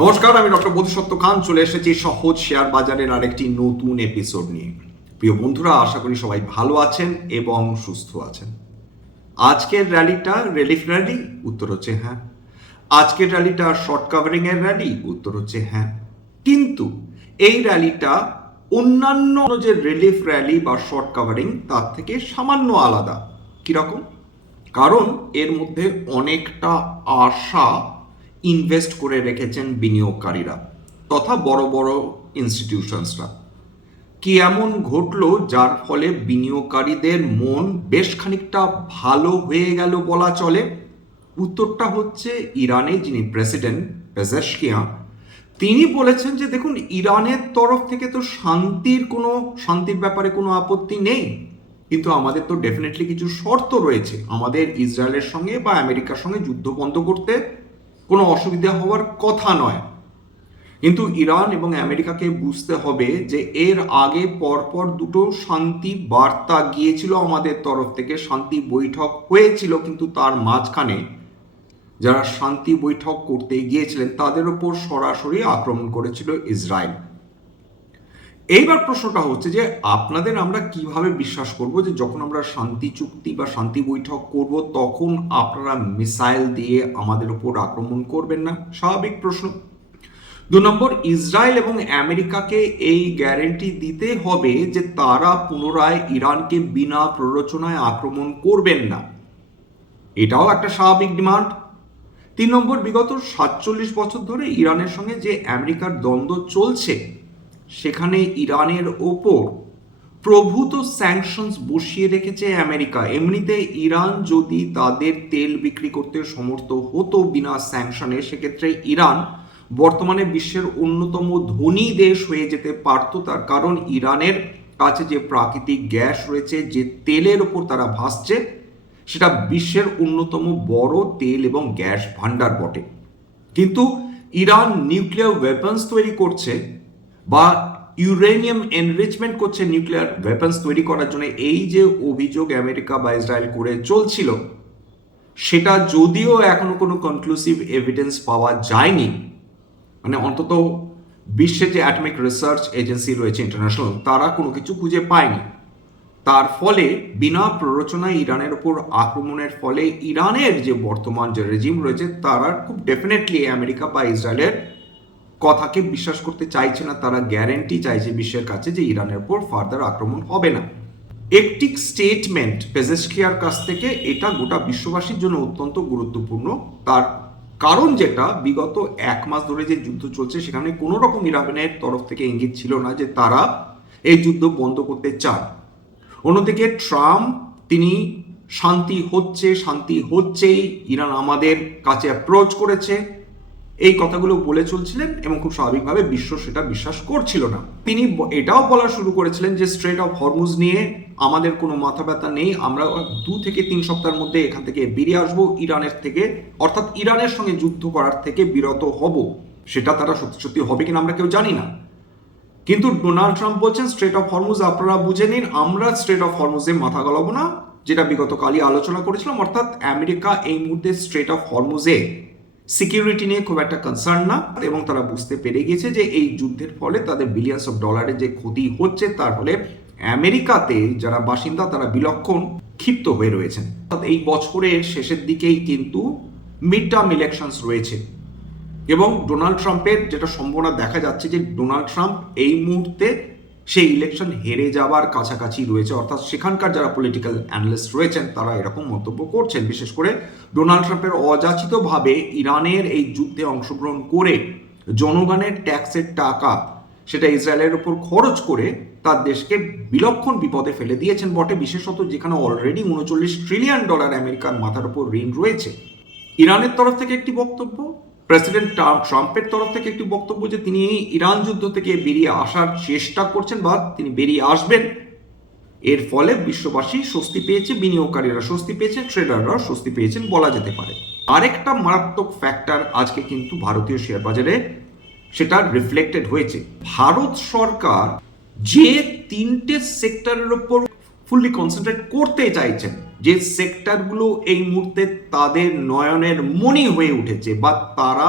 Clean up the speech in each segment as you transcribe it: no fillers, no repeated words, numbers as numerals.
নমস্কার, আমি ডক্টর বোধিসত্ত্ব খান চলে এসেছি সহজ শেয়ার বাজারের আরেকটি নতুন এপিসোড নিয়ে। প্রিয় বন্ধুরা, আশা করি সবাই ভালো আছেন এবং সুস্থ আছেন। আজকের র্যালিটা রিলিফ র্যালি? উত্তর হচ্ছে হ্যাঁ। আজকের র্যালিটা শর্ট কাভারিং এর র্যালি? উত্তর হচ্ছে হ্যাঁ। কিন্তু এই র্যালিটা অন্যান্য যে রিলিফ র্যালি বা শর্ট কাভারিং তার থেকে সামান্য আলাদা। কিরকম? কারণ এর মধ্যে অনেকটা আশা ইনভেস্ট করে রেখেছেন বিনিয়োগকারীরা তথা বড় বড় ইনস্টিটিউশনসরা। কি এমন ঘটলো যার ফলে বিনিয়োগকারীদের মন বেশ খানিকটা ভালো হয়ে গেল বলা চলে? উত্তরটা হচ্ছে ইরানে যিনি প্রেসিডেন্ট পেজেশকিয়ান, তিনি বলেছেন যে দেখুন, ইরানের তরফ থেকে তো শান্তির ব্যাপারে কোনো আপত্তি নেই, কিন্তু আমাদের তো ডেফিনেটলি কিছু শর্ত রয়েছে। আমাদের ইসরায়েলের সঙ্গে বা আমেরিকার সঙ্গে যুদ্ধ বন্ধ করতে কোনো অসুবিধা হওয়ার কথা নয়। কিন্তু ইরান এবং আমেরিকাকে বুঝতে হবে যে এর আগে পরপর দুটো শান্তি বার্তা গিয়েছিল আমাদের তরফ থেকে, শান্তি বৈঠক হয়েছিল, কিন্তু তার মাঝখানে যারা শান্তি বৈঠক করতে গিয়েছিলেন তাদের উপর সরাসরি আক্রমণ করেছিল ইসরায়েল। এইবার প্রশ্নটা হচ্ছে যে আপনাদের আমরা কিভাবে বিশ্বাস করব যে যখন আমরা শান্তি চুক্তি বা শান্তি বৈঠক করব তখন আপনারা মিসাইল দিয়ে আমাদের উপর আক্রমণ করবেন না? স্বাভাবিক প্রশ্ন। 2 নম্বর, ইসরায়েল এবং আমেরিকাকে এই গ্যারেন্টি দিতে হবে যে তারা পুনরায় ইরানকে বিনা প্ররোচনায় আক্রমণ করবেন না। এটাও একটা স্বাভাবিক ডিমান্ড। 3 নম্বর, বিগত 47 বছর ধরে ইরানের সঙ্গে যে আমেরিকার দ্বন্দ্ব চলছে সেখানে ইরানের ওপর প্রভূত স্যাংশনস বসিয়ে রেখেছে আমেরিকা। এমনিতে ইরান যদি তাদের তেল বিক্রি করতে সমর্থ হতো বিনা স্যাংশনে, সেক্ষেত্রে ইরান বর্তমানে বিশ্বের অন্যতম ধনী দেশ হয়ে যেতে পারত। তার কারণ ইরানের কাছে যে প্রাকৃতিক গ্যাস রয়েছে, যে তেলের ওপর তারা ভাসছে, সেটা বিশ্বের অন্যতম বড় তেল এবং গ্যাস ভান্ডার বটে। কিন্তু ইরান নিউক্লিয়ার ওয়েপন্স তৈরি করছে বা ইউরেনিয়াম এনরিচমেন্ট করছে নিউক্লিয়ার ওয়েপন্স তৈরি করার জন্য, এই যে অভিযোগ আমেরিকা বা ইসরায়েল করে চলছিল, সেটা যদিও এখনো কোনো কনক্লুসিভ এভিডেন্স পাওয়া যায়নি, মানে অন্তত বিশ্বের যে অ্যাটমিক রিসার্চ এজেন্সি রয়েছে ইন্টারন্যাশনাল, তারা কোনো কিছু খুঁজে পায়নি। তার ফলে বিনা প্ররোচনায় ইরানের উপর আক্রমণের ফলে ইরানের যে বর্তমান যে রেজিম রয়েছে তারা খুব ডেফিনেটলি আমেরিকা বা ইসরায়েলের কথাকে বিশ্বাস করতে চাইছে না। তারা গ্যারেন্টি চাইছে বিশ্বের কাছে যে ইরানের উপর ফার্দার আক্রমণ হবে না। একটি স্টেটমেন্ট পেজেশকিয়ার কাছ থেকে, এটা গোটা বিশ্ববাসীর জন্য অত্যন্ত গুরুত্বপূর্ণ। তার কারণ যেটা, বিগত 1 মাস ধরে যে যুদ্ধ চলছে সেখানে কোনো রকম ইরানের তরফ থেকে ইঙ্গিত ছিল না যে তারা এই যুদ্ধ বন্ধ করতে চান। অন্যদিকে ট্রাম্প, তিনি শান্তি হচ্ছেই, ইরান আমাদের কাছে অ্যাপ্রোচ করেছে, এই কথাগুলো বলে চলছিলেন এবং খুব স্বাভাবিকভাবে বিশ্ব সেটা বিশ্বাস করছিল না। তিনি এটাও বলা শুরু করেছিলেন যে স্ট্রেট অফ হরমুজ নিয়ে আমাদের কোনো মাথা ব্যথা নেই, আমরা 2 থেকে 3 সপ্তাহের মধ্যে এখান থেকে বেরিয়ে আসবো, ইরানের থেকে, অর্থাৎ ইরানের সঙ্গে যুদ্ধ করার থেকে বিরত হব। সেটা তারা সত্যি সত্যি হবে কিনা আমরা কেউ জানি না। কিন্তু ডোনাল্ড ট্রাম্প বলছেন স্ট্রেট অফ হরমুজ আপনারা বুঝে নিন, আমরা স্ট্রেট অফ হরমুজে মাথা গলাবো না, যেটা বিগত কালই আলোচনা করেছিলাম। অর্থাৎ আমেরিকা এই মুহূর্তে স্ট্রেট অফ হরমুজে সিকিউরিটি নিয়ে খুব একটা কনসার্ন না, এবং তারা বুঝতে পেরে গিয়েছে যে এই যুদ্ধের ফলে তাদের বিলিয়ন্স অফ ডলারের যে ক্ষতি হচ্ছে, তার ফলে আমেরিকাতে যারা বাসিন্দা তারা বিলক্ষণ ক্ষিপ্ত হয়ে রয়েছেন। এই বছরের শেষের দিকেই কিন্তু মিড টার্ম ইলেকশনস রয়েছে এবং ডোনাল্ড ট্রাম্পের যেটা সম্ভাবনা দেখা যাচ্ছে যে ডোনাল্ড ট্রাম্প এই মুহূর্তে সেই ইলেকশন হেরে যাওয়ার কাছাকাছি রয়েছে। অর্থাৎ সেখানকার যারা পলিটিক্যাল অ্যানালিস্ট রয়েছেন তারা এরকম মন্তব্য করছেন, বিশেষ করে ডোনাল্ড ট্রাম্পের অযাচিতভাবে ইরানের এই যুদ্ধে অংশগ্রহণ করে জনগণের ট্যাক্সের টাকা সেটা ইসরায়েলের উপর খরচ করে তার দেশকে বিলক্ষণ বিপদে ফেলে দিয়েছেন বটে, বিশেষত যেখানে অলরেডি $39 ট্রিলিয়ন আমেরিকার মাথার উপর ঋণ রয়েছে। ইরানের তরফ থেকে একটি বক্তব্য, প্রেসিডেন্ট ট্রাম্পের তরফ থেকে একটি বক্তব্য যে তিনি ইরান যুদ্ধ থেকে বেরিয়ে আসার চেষ্টা করছেন বা তিনি বেরিয়ে আসবেন। এর ফলে বিশ্ববাসী স্বস্তি পেয়েছে, বিনিয়োগকারীরা স্বস্তি পেয়েছেন, ট্রেডাররা স্বস্তি পেয়েছেন বলা যেতে পারে। আরেকটা মারাত্মক ফ্যাক্টর আজকে কিন্তু ভারতীয় শেয়ার বাজারে সেটা রিফ্লেক্টেড হয়েছে। ভারত সরকার যে 3টে সেক্টরের উপর ফুললি কনসেন্ট্রেট করতে চাইছেন, যে সেক্টরগুলো এই মুহূর্তে তাদের নয়নের মণি হয়ে উঠেছে বা তারা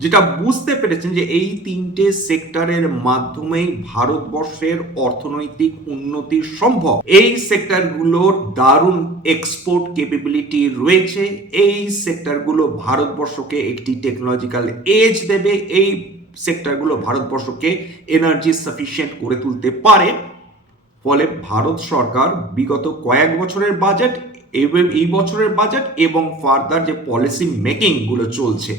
যেটা বুঝতে পেরেছেন যে এই তিনটে সেক্টরের মাধ্যমেই ভারতবর্ষের অর্থনৈতিক উন্নতি সম্ভব। এই সেক্টরগুলোর দারুণ এক্সপোর্ট ক্যাপাবিলিটি রয়েছে। এই সেক্টরগুলো ভারতবর্ষকে একটি টেকনোলজিক্যাল এজ দেবে। এই সেক্টরগুলো ভারতবর্ষকে এনার্জি সাফিসিয়েন্ট করে তুলতে পারে। ফলে ভারত সরকার বিগত কয়েক বছরের বাজেট, এই বছরের বাজেট এবং ফার্দার যে পলিসি মেকিং গুলো চলছে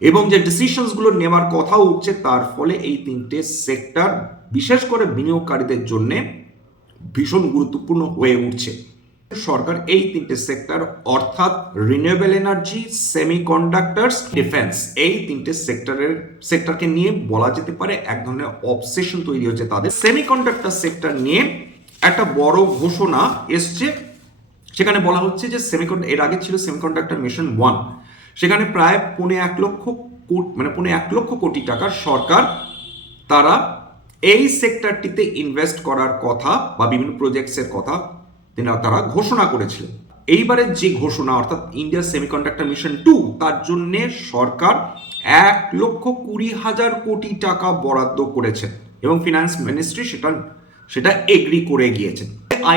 এবং যে ডিসিশনসগুলো নেওয়ার কথা উঠছে, তার ফলে এই তিনটে সেক্টর বিশেষ করে বিনিয়োগকারীদের জন্য ভীষণ গুরুত্বপূর্ণ হয়ে উঠছে। সরকার এই তিনটে সেক্টর অর্থাৎ রিনিউয়েবল এনার্জি, সেমিকন্ডাক্টরস, ডিফেন্স, এই তিনটে সেক্টরকে নিয়ে বলা যেতে পারে এক ধরনের অবসেশন তৈরি হচ্ছে তাদের। সেমিকন্ডাক্টর সেক্টর নিয়ে একটা বড় ঘোষণা এসছে। সেখানে বলা হচ্ছে যে এর আগে ছিল সেমিকন্ডাক্টর মিশন 1, সেখানে প্রায় 1.5 লক্ষ কোটি টাকার সরকার তারা এই সেক্টরটিতে ইনভেস্ট করার কথা বা বিভিন্ন প্রজেক্টসের কথা তারা ঘোষণা করেছিলেন। এইবারের যে ঘোষণা অর্থাৎ ইন্ডিয়া সেমিকন্ডাক্টর মিশন 2, তার জন্য সরকার 1,20,000 কোটি টাকা বরাদ্দ করেছেন এবং ফিনান্স মিনিস্ট্রি সেটা এগ্রি করে গিয়েছেন।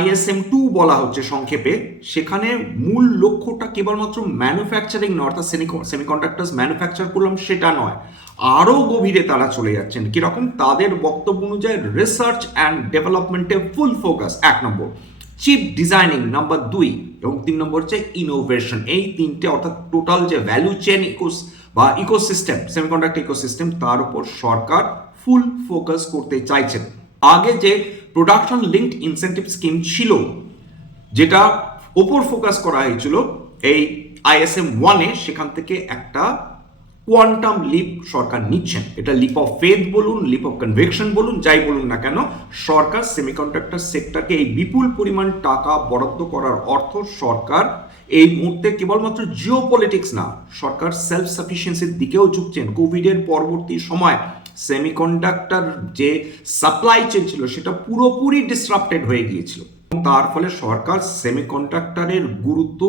ISM 2 বলা হচ্ছে সংক্ষেপে। সেখানে মূল লক্ষ্যটা কেবলমাত্র ম্যানুফ্যাকচারিং নয়, অর্থাৎ সেমিকন্ডাক্টরস ম্যানুফ্যাকচার করলাম সেটা নয়, আরো গভীরে তারা চলে যাচ্ছেন। কিরকম? তাদের বক্তব্য অনুযায়ী রিসার্চ অ্যান্ড ডেভেলপমেন্টে full focus 1 number, chip designing number 2 এবং 3 নম্বর হচ্ছে ইনোভেশন। এই তিনটে অর্থাৎ টোটাল যে ভ্যালু চেন বা ইকোসিস্টেম, সেমিকন্ডাক্টর ইকোসিস্টেম, তার উপর সরকার ফুল ফোকাস করতে চাইছেন। আগে যে প্রোডাকশন লিঙ্কড ইনসেন্টিভ স্কিম ছিল, যেটা ওপর ফোকাস করা হয়েছিল এই ISM 1-এ, সেখান থেকে একটা কোয়ান্টাম লিপ সরকার নিচ্ছেন। এটা লিপ অফ ফেথ বলুন, লিপ অফ কনভিকশন বলুন, যাই বলুন না কেন, সরকার সেমিকন্ডাক্টর সেক্টরকে এই বিপুল পরিমাণ টাকা বরাদ্দ করার অর্থ সরকার এই মুহূর্তে কেবলমাত্র জিওপলিটিক্স না, সরকার সেলফ সাফিসিয়েন্সির দিকেও ঝুঁকছেন। কোভিডের পরবর্তী সময় সেমিকন্ডাক্টর যে সাপ্লাই চেন ছিল সেটা পুরোপুরি ডিসরাপ্টেড হয়ে গিয়েছিল। তার ফলে সরকার সেমিকন্ডাক্টরের গুরুত্ব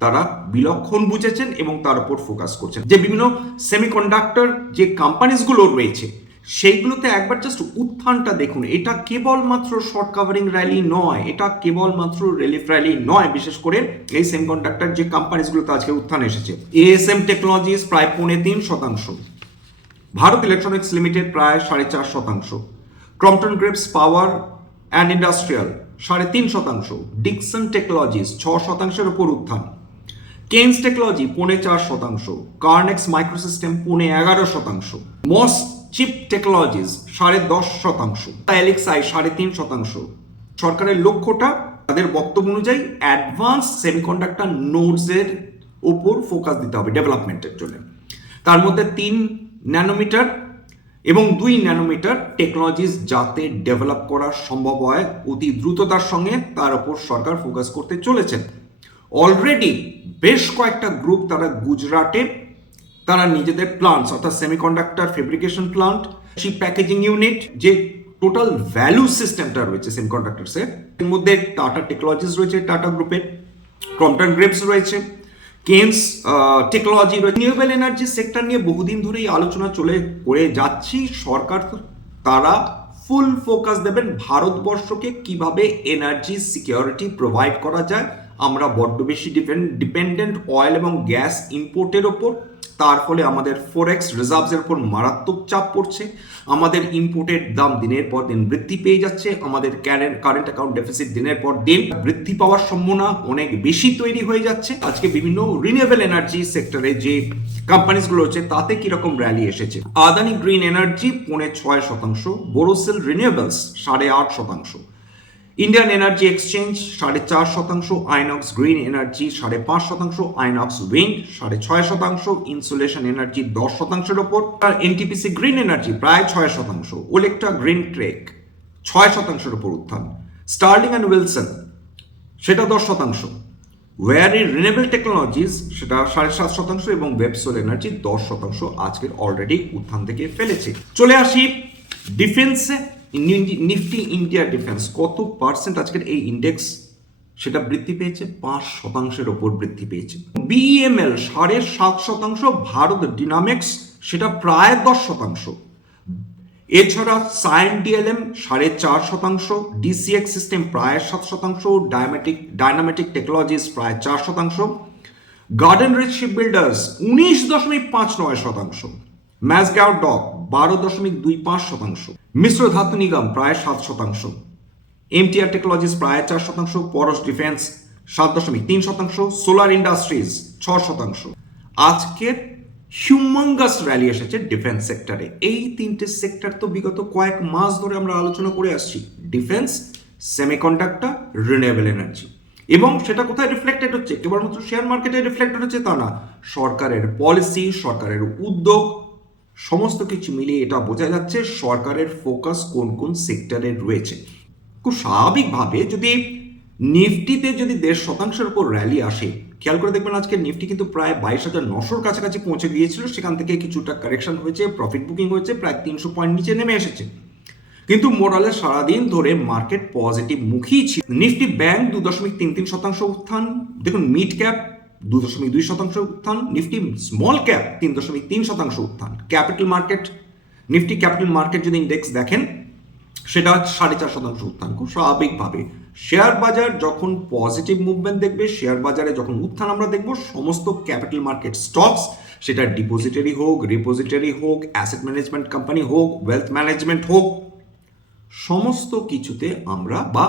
তারা বিলক্ষণ বুঝেছেন এবং তার উপর ফোকাস করছেন। যে বিভিন্ন সেমিকন্ডাক্টর যে কোম্পানিজগুলো রয়েছে সেইগুলোতে একবার জাস্ট উত্থানটা দেখুন। এটা কেবলমাত্র শর্ট কাভারিং র্যালি নয়, এটা কেবলমাত্র রিলিফ র্যালি নয়। বিশেষ করে এই সেমিকন্ডাক্টর যে কোম্পানিজগুলোতে আজকে উত্থান এসেছে, ASM টেকনোলজিস প্রায় 3.5%, ভারত ইলেকট্রনিক্স লিমিটেড প্রায় 4.5%, Crompton Greaves power and industrial 3.5%, Dixon technologies 6%-এর উপর উত্থান, Kaynes technology 4.5%, Kernex microsystem 11%, MosChip technologies 10.5%, এলিক্সাই 3.5%। সরকারের লক্ষ্যটা তাদের বক্তব্য অনুযায়ী অ্যাডভান্স সেমিকন্ডাক্টর নোডস এর উপর ফোকাস দিতে হবে ডেভেলপমেন্টের জন্য। তার মধ্যে 3 ন্যানোমিটার এবং 2 ন্যানোমিটার টেকনোলজিস যাতে ডেভেলপ করা সম্ভব হয় অতি দ্রুততার সঙ্গে, তার উপর সরকার ফোকাস করতে চলেছেন। অলরেডি বেশ কয়েকটা গ্রুপ তারা গুজরাটে তারা নিজেদের প্লান্টস অর্থাৎ semiconductor fabrication plant, chip packaging unit, যে টোটাল ভ্যালু সিস্টেমটা রয়েছে সেমিকন্ডাক্টরসের, এর মধ্যে টাটা টেকনোলজিস রয়েছে, টাটা গ্রুপের, ক্রম্পটন গ্রিপস রয়েছে, কেন্স টেকনোলজি রয়েছে। রিনিউয়েবল এনার্জি সেক্টর নিয়ে বহুদিন ধরেই আলোচনা করে যাচ্ছি। সরকার তারা ফুল ফোকাস দেবেন ভারতবর্ষকে কিভাবে এনার্জি সিকিউরিটি প্রোভাইড করা যায়। আমরা বড্ড বেশি ডিপেন্ডেন্ট অয়েল এবং গ্যাস ইম্পোর্টের ওপর, তার ফলে আমাদের ফরেক্স রিজার্ভসের উপর মারাত্মক চাপ পড়ছে। আমাদের ইম্পোর্টের দাম দিনের পর দিন বৃদ্ধি পেয়ে যাচ্ছে। আমাদের কারেন্ট অ্যাকাউন্ট ডেফিসিট দিনের পর দিন বৃদ্ধি পাওয়ার সম্ভাবনা অনেক বেশি তৈরি হয়ে যাচ্ছে। আজকে বিভিন্ন রিনিউয়েবল এনার্জি সেক্টরে যে কোম্পানিজগুলো হচ্ছে তাতে কিরকম র্যালি এসেছে। Adani green energy 6.5%, Borosil renewables 8.5%, Indian energy exchange 4.5%, Inox green energy 5.5%, Inox wind 6.5%, Insolation energy 10%-এর ওপর, আর এনটিপিসি গ্রিন এনার্জি প্রায় 6%, ওলেক্ট্রা গ্রিন ট্রেক 6%-এর উপর উত্থান, স্টার্লিং অ্যান্ড উইলসন সেটা 10%, ওয়ারি রিনিউয়েবল টেকনোলজিস সেটা 7.5% এবং ওয়েবসোল এনার্জি 10% আজকের অলরেডি উত্থান থেকে ফেলেছে। চলে আসি ডিফেন্সে। নিফটি ইন্ডিয়া ডিফেন্স কত পার্সেন্ট আজকের এই ইন্ডেক্স সেটা বৃদ্ধি পেয়েছে, 5%-এর ওপর বৃদ্ধি পেয়েছে। বিইএমএল 7.5%, ভারত ডিনামিক্স সেটা প্রায় 10%। এছাড়া সায়েন ডিএলএম 4.5%, ডিসিএক্স সিস্টেম প্রায় 7%, ডায়নামেটিক টেকনোলজিস প্রায় 4%, গার্ডেন রিচ শিপবিল্ডার্স 19.59%, ম্যাসগাঁও ডক 12.25%, মিশ্র ধাতু নিগম প্রায় 7%, এমটিআর টেকনোলজিস প্রায় 4%, পরশ ডিফেন্স 7.3%, সোলার ইন্ডাস্ট্রিজ 6%। আজকের হিউমাঙ্গাস র্যালি এসেছে ডিফেন্স সেক্টরে। এই তিনটে সেক্টর তো বিগত কয়েক মাস ধরে আমরা আলোচনা করে আসছি, ডিফেন্স, সেমিকন্ডাক্টর, রিনিউয়েবল এনার্জি। এবং সেটা কোথায় রিফ্লেক্টেড হচ্ছে? কেবলমাত্র শেয়ার মার্কেটে রিফ্লেক্টেড হচ্ছে তা না, সরকারের পলিসি, সরকারের উদ্যোগ, সমস্ত কিছু মিলিয়ে এটা বোঝা যাচ্ছে সরকারের ফোকাস কোন কোন সেক্টরে রয়েছে। খুব স্বাভাবিকভাবে যদি নিফটিতে যদি 1.5% উপর র্যালি আসে, খেয়াল করে দেখবেন আজকে নিফটি কিন্তু প্রায় 22,900 কাছাকাছি পৌঁছে গিয়েছিল, সেখান থেকে কিছুটা কারেকশন হয়েছে, প্রফিট বুকিং হয়েছে, প্রায় 300 পয়েন্ট নিচে নেমে এসেছে। কিন্তু মোরালে সারাদিন ধরে মার্কেট পজিটিভ মুখী ছিল। নিফটি ব্যাংক 2.33% উত্থান, দেখুন মিড ক্যাপ 2.2% উত্থান, নিফটি স্মল ক্যাপ 3.3% উত্থান। Capital market, Nifty capital market যদি ইন্ডেক্স দেখেন সেটা 4.5% উত্থান। খুব স্বাভাবিকভাবে শেয়ার বাজার যখন পজিটিভ মুভমেন্ট দেখবে, শেয়ার বাজারে যখন উত্থান আমরা দেখব, সমস্ত ক্যাপিটাল মার্কেট স্টকস, সেটা ডিপোজিটারি হোক, রিপোজিটারি হোক, অ্যাসেট ম্যানেজমেন্ট কোম্পানি হোক, ওয়েলথ ম্যানেজমেন্ট হোক, সমস্ত কিছুতে আমরা, বা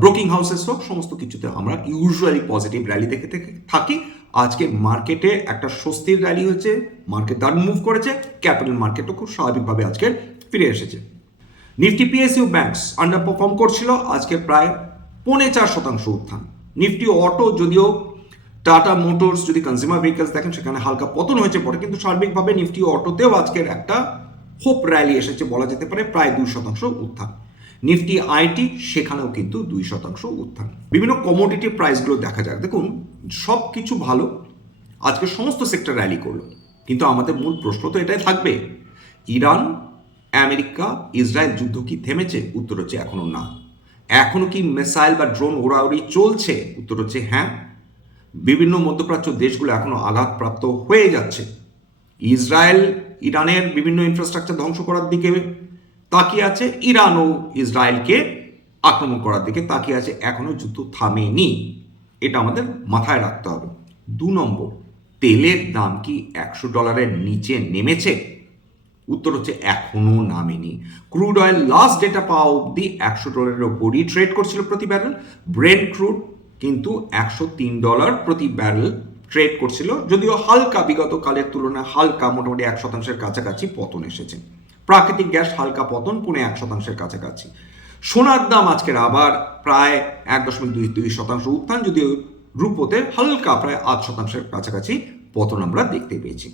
ব্রোকিং হাউসেস হোক, সমস্ত কিছুতে আমরা ইউজুয়ালি পজিটিভ র্যালি দেখে থাকি। আজকে মার্কেটে একটা স্বস্তির র্যালি হয়েছে, মার্কেট দারুণ মুভ করেছে, ক্যাপিটাল মার্কেটও খুব স্বাভাবিকভাবে আজকে ফিরে এসেছে। Nifty PSU banks under perform করছিল, আজকে প্রায় 4.5% উত্থান। নিফটি অটো, যদিও টাটা মোটরস যদি কনজিউমার ভেহিকলস দেখেন সেখানে হালকা পতন হয়েছে পরে, কিন্তু সার্বিকভাবে নিফটি অটোতেও আজকের একটা হোপ র্যালি এসেছে বলা যেতে পারে, প্রায় 2% উত্থান। নিফটি আইটি সেখানেও কিন্তু 2% উত্থান। বিভিন্ন কমোডিটি প্রাইসগুলো দেখা যাক। দেখুন সব কিছু ভালো, আজকে সমস্ত সেক্টর র্যালি করলো, কিন্তু আমাদের মূল প্রশ্ন তো এটাই থাকবে, ইরান, আমেরিকা, ইসরায়েল যুদ্ধ কি থেমেছে? উত্তর হচ্ছে এখনো না। এখনো কি মিসাইল বা ড্রোন ওড়াউড়ি চলছে? উত্তর হচ্ছে হ্যাঁ। বিভিন্ন মধ্যপ্রাচ্য দেশগুলো এখনো আঘাতপ্রাপ্ত হয়ে যাচ্ছে। ইসরায়েল ইরানের বিভিন্ন ইনফ্রাস্ট্রাকচার ধ্বংস করার দিকে তাকিয়ে আছে, ইরানও ইসরায়েলকে আক্রমণ করার দিকে তাকিয়ে আছে, এখনো যুদ্ধ থামেনি, এটা আমাদের মাথায় রাখতে হবে। 2 নম্বর, তেলের দাম কি $100 নিচে নেমেছে? উত্তর হচ্ছে এখনো নামেনি। ক্রুড অয়েল লাস্ট ডেটা পাওয়া অব্দি $100 ওপরই ট্রেড করছিল প্রতি ব্যারেল। ব্রেন্ট ক্রুড কিন্তু $103 প্রতি ব্যারেল ট্রেড করছিল, যদিও হালকা বিগত কালের তুলনায় হালকা, মোটামুটি 1% কাছাকাছি পতন এসেছে। প্রাকৃতিক গ্যাস হালকা পতন, 0.1% কাছাকাছি। সোনার দাম আজকের আবার প্রায় 1.22% উত্থান, যদিও রূপোতে হালকা প্রায় 8% কাছাকাছি পতন আমরা দেখতে পেয়েছি।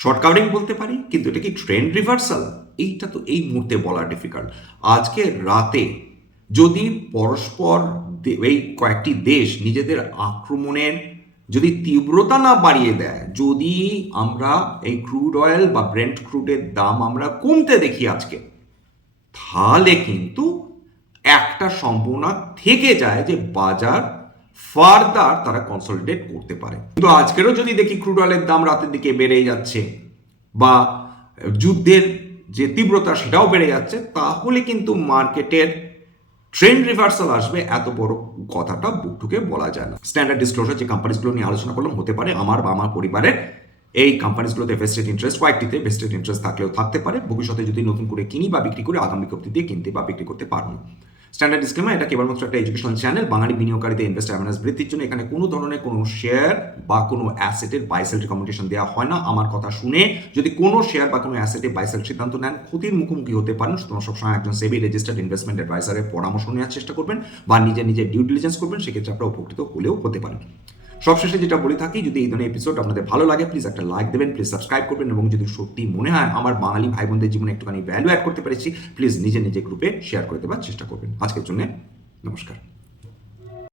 শর্ট কাভারিং বলতে পারি, কিন্তু এটা কি ট্রেন্ড রিভার্সাল? এইটা তো এই মুহূর্তে বলা ডিফিকাল্ট। আজকে রাতে যদি পরস্পর এই কয়েকটি দেশ নিজেদের আক্রমণের যদি তীব্রতা না বাড়িয়ে দেয়, যদি আমরা এই ক্রুড অয়েল বা ব্রেন্ট ক্রুডের দাম আমরা কমতে দেখি আজকে, তাহলে কিন্তু একটা সম্ভাবনা থেকে যায় যে বাজার ফার্দার তারা কনসলিডেট করতে পারে। কিন্তু আজকেরও যদি দেখি ক্রুড অয়েলের দাম রাতের দিকে বেড়ে যাচ্ছে, বা যুদ্ধের যে তীব্রতা সেটাও বেড়ে যাচ্ছে, তাহলে কিন্তু মার্কেটের ট্রেন্ড রিভার্সাল আসবে, এত বড় কথাটা বুক ঠুকে বলা যায় না। স্ট্যান্ডার্ড ডিসক্লোজার যে কোম্পানিগুলো নিয়ে আলোচনা করলাম, হতে পারে আমার বা আমার পরিবারের এই কোম্পানিগুলোতে ভেস্টেড ইন্টারেস্ট, কয়েকটিতে ভেস্টেড ইন্টারেস্ট থাকলেও থাকতে পারে, ভবিষ্যতে যদি নতুন করে কিনি বা বিক্রি করে আগামী বিজ্ঞপ্তি দিয়ে কিনতে বা বিক্রি করতে পারবো। স্ট্যান্ডার্ড ডিসক্লেমার, এটা কেবলমাত্র একটা এডুকেশনাল চ্যানেল। বাঙালি বিনিয়োগকারীদের ইনভেস্ট অ্যাওয়ারনেস বৃদ্ধির জন্য এখানে কোনো ধরনের কোনো শেয়ার বা কোনো অ্যাসেটের বাই সেল রিকমেন্ডেশন দেওয়া হয় না। আমার কথা শুনে যদি কোনো শেয়ার বা কোনো অ্যাসেটের বাই সেল সিদ্ধান্ত নেন, ক্ষতির মুখোমুখি হতে পারেন। সুতরাং সবসময় একজন সেবি রেজিস্টার্ড ইনভেস্টমেন্ট অ্যাডভাইজারের পরামর্শ নেওয়ার চেষ্টা করবেন, বা নিজে ডিউ ডিলিজেন্স করবেন, সেক্ষেত্রে আপনারা উপকৃত হলেও হতে পারেন। সবশেষে যেটা বলে থাকি, যদি এই ধরনের এপিসোড আপনাদের ভালো লাগে, প্লিজ একটা লাইক দেবেন, প্লিজ সাবস্ক্রাইব করবেন, এবং যদি সত্যি মনে হয় আমার বাঙালি ভাই বোনদের জীবনে একটুখানি ভ্যালু অ্যাড করতে পেরেছি, প্লিজ নিজে গ্রুপে শেয়ার করে দেওয়ার চেষ্টা করবেন। আজকের জন্য নমস্কার।